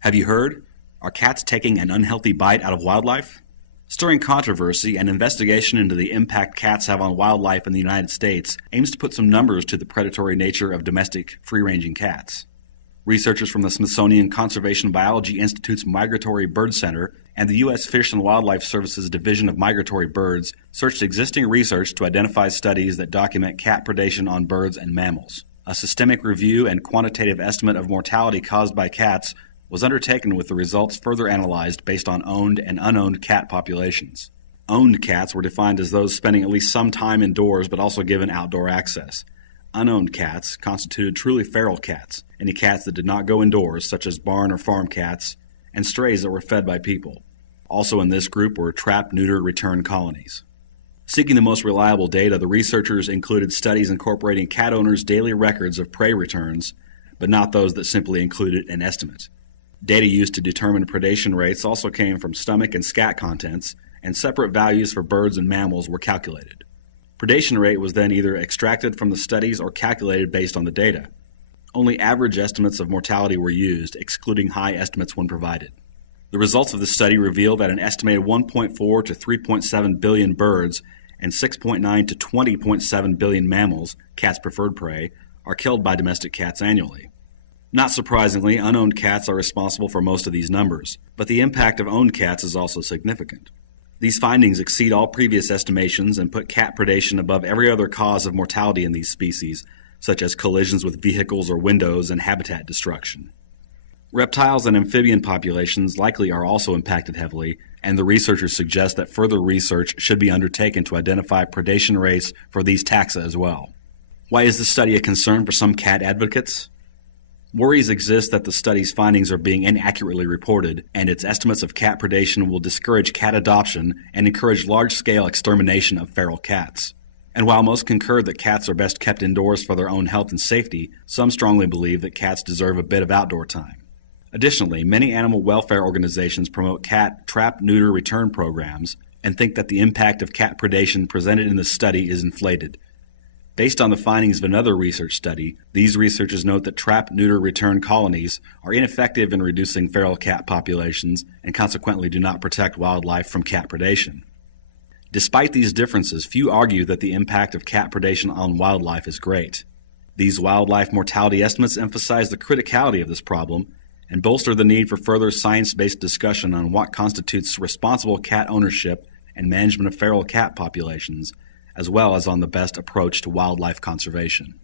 Have you heard? Are cats taking an unhealthy bite out of wildlife? Stirring controversy, an investigation into the impact cats have on wildlife in the United States aims to put some numbers to the predatory nature of domestic free-ranging cats. Researchers from the Smithsonian Conservation Biology Institute's Migratory Bird Center and the U.S. Fish and Wildlife Service's Division of Migratory Birds searched existing research to identify studies that document cat predation on birds and mammals. A systemic review and quantitative estimate of mortality caused by cats was undertaken, with the results further analyzed based on owned and unowned cat populations. Owned cats were defined as those spending at least some time indoors but also given outdoor access. Unowned cats constituted truly feral cats, any cats that did not go indoors, such as barn or farm cats, and strays that were fed by people. Also in this group were trap, neuter, return colonies. Seeking the most reliable data, the researchers included studies incorporating cat owners' daily records of prey returns, but not those that simply included an estimate. Data used to determine predation rates also came from stomach and scat contents, and separate values for birds and mammals were calculated. Predation rate was then either extracted from the studies or calculated based on the data. Only average estimates of mortality were used, excluding high estimates when provided. The results of the study revealed that an estimated 1.4 to 3.7 billion birds and 6.9 to 20.7 billion mammals, cats' preferred prey, are killed by domestic cats annually. Not surprisingly, unowned cats are responsible for most of these numbers, but the impact of owned cats is also significant. These findings exceed all previous estimations and put cat predation above every other cause of mortality in these species, such as collisions with vehicles or windows and habitat destruction. Reptiles and amphibian populations likely are also impacted heavily, and the researchers suggest that further research should be undertaken to identify predation rates for these taxa as well. Why is this study a concern for some cat advocates? Worries exist that the study's findings are being inaccurately reported, and its estimates of cat predation will discourage cat adoption and encourage large-scale extermination of feral cats. And while most concur that cats are best kept indoors for their own health and safety, some strongly believe that cats deserve a bit of outdoor time. Additionally, many animal welfare organizations promote cat trap, neuter, return programs and think that the impact of cat predation presented in the study is inflated. Based on the findings of another research study, these researchers note that trap, neuter, return colonies are ineffective in reducing feral cat populations and consequently do not protect wildlife from cat predation. Despite these differences, few argue that the impact of cat predation on wildlife is great. These wildlife mortality estimates emphasize the criticality of this problem and bolster the need for further science-based discussion on what constitutes responsible cat ownership and management of feral cat populations, as well as on the best approach to wildlife conservation.